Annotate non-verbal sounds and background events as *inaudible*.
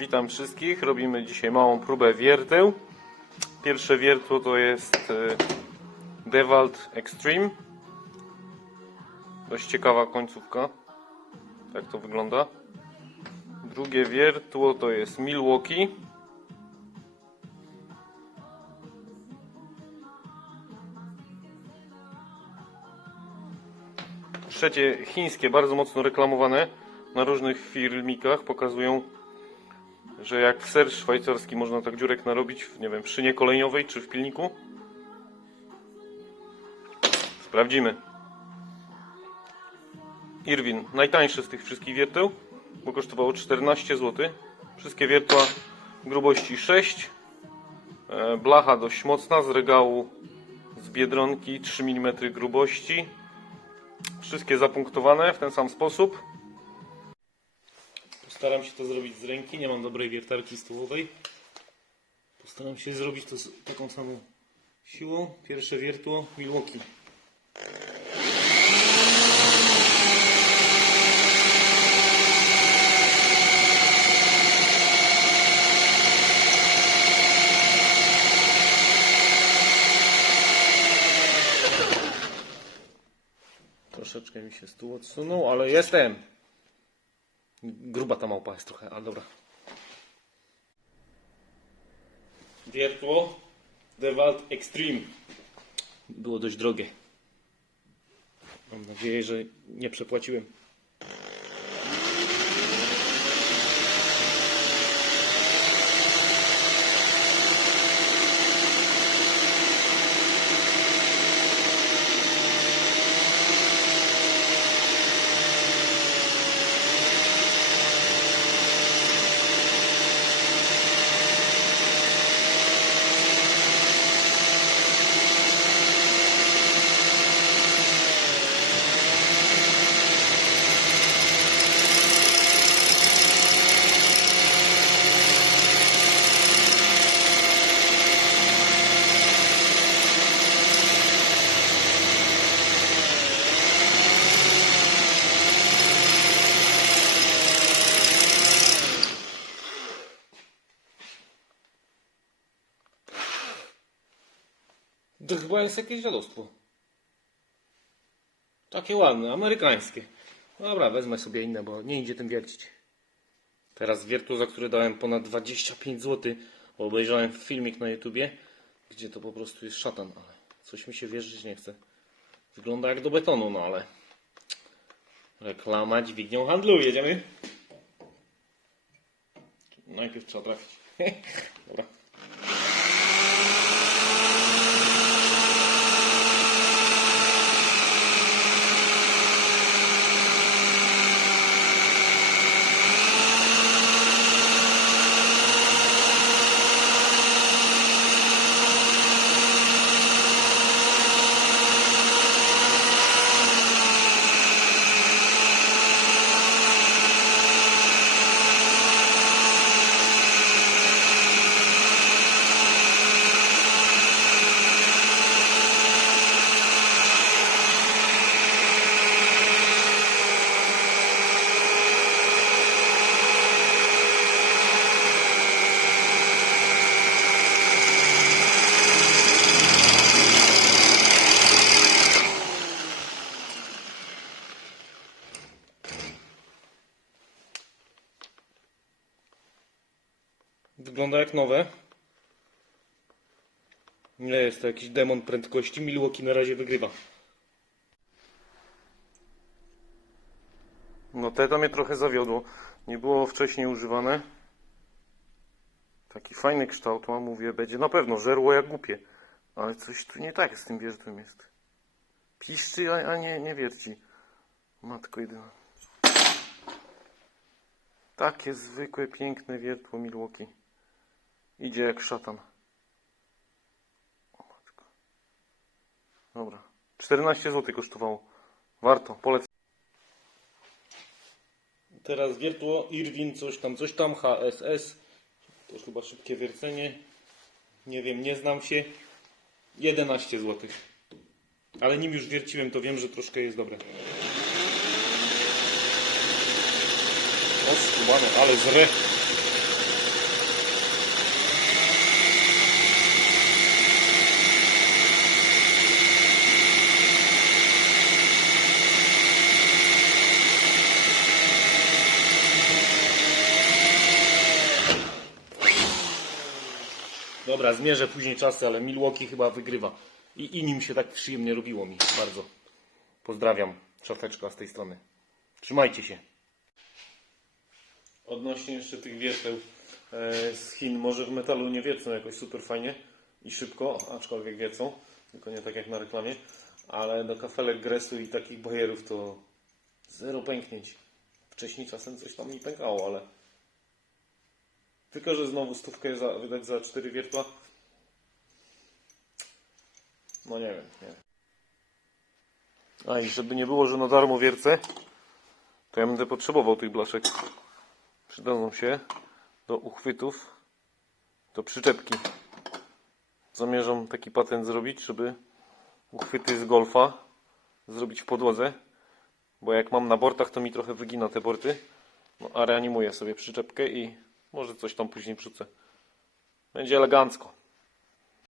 Witam wszystkich. Robimy dzisiaj małą próbę wierteł. Pierwsze wiertło to jest e, Dewalt Extreme. Dość ciekawa końcówka. Tak to wygląda. Drugie wiertło to jest Milwaukee. Trzecie chińskie, bardzo mocno reklamowane na różnych filmikach. Pokazują, że jak w ser szwajcarski można tak dziurek narobić w, nie wiem, w szynie kolejowej czy w pilniku. Sprawdzimy. Irwin, najtańszy z tych wszystkich wierteł, bo kosztowało 14 zł. Wszystkie wiertła grubości 6. E, Blacha dość mocna z regału z Biedronki 3 mm grubości. Wszystkie zapunktowane w ten sam sposób. Postaram się to zrobić z ręki, nie mam dobrej wiertarki stołowej. Postaram się zrobić to z taką samą siłą. Pierwsze wiertło Milwaukee. Troszeczkę mi się stół odsunął, ale jestem. Gruba ta małpa jest trochę, ale dobra. Wiertło Dewalt Extreme. Było dość drogie. Mam nadzieję, że nie przepłaciłem. To chyba jest jakieś dziadostwo. Takie ładne, amerykańskie. Dobra, wezmę sobie inne, bo nie idzie tym wiercić. Teraz wiertło, za które dałem ponad 25 zł, obejrzałem filmik na YouTubie, gdzie to po prostu jest szatan, ale coś mi się wierzyć nie chce. Wygląda jak do betonu, no ale reklama dźwignią handlu. Jedziemy? Najpierw trzeba trafić. *laughs* Dobra. Wygląda jak nowe. Nie jest to jakiś demon prędkości. Milwaukee na razie wygrywa. No te to mnie trochę zawiodło. Nie było wcześniej używane. Taki fajny kształt ma, mówię, będzie na pewno żerło jak głupie. Ale coś tu nie tak z tym wiertłem jest. Piszczy, a, a nie, nie wierci. Matko jedyna. Takie zwykłe, piękne wiertło Milwaukee. Idzie jak szatan. O matko. Dobra. 14 zł kosztowało. Warto, polecam. Teraz wiertło Irwin, coś tam, coś tam, HSS. To już chyba szybkie wiercenie. Nie wiem, nie znam się. 11 zł. Ale nim już wierciłem, to wiem, że troszkę jest dobre. O, skubane, ale zre. Dobra, zmierzę później czasy, ale Milwaukee chyba wygrywa. I, I nim się tak przyjemnie robiło mi bardzo. Pozdrawiam, szafeczka z tej strony. Trzymajcie się. Odnośnie jeszcze tych wierteł e, z Chin, może w metalu nie wiecą jakoś super fajnie i szybko, aczkolwiek wiecą, tylko nie tak jak na reklamie, ale do kafelek Gresu i takich bajerów to zero pęknięć. Wcześniej czasem coś tam mi pękało, ale tylko, że znowu stówkę za, wydać za cztery wiertła, no nie wiem, nie. A i żeby nie było, że na darmo wiercę, to ja będę potrzebował tych blaszek. Przydadzą się do uchwytów, do przyczepki. Zamierzam taki patent zrobić, żeby uchwyty z golfa zrobić w podłodze, bo jak mam na bortach, to mi trochę wygina te borty. No, a reanimuję sobie przyczepkę i może coś tam później wrzucę. Będzie elegancko.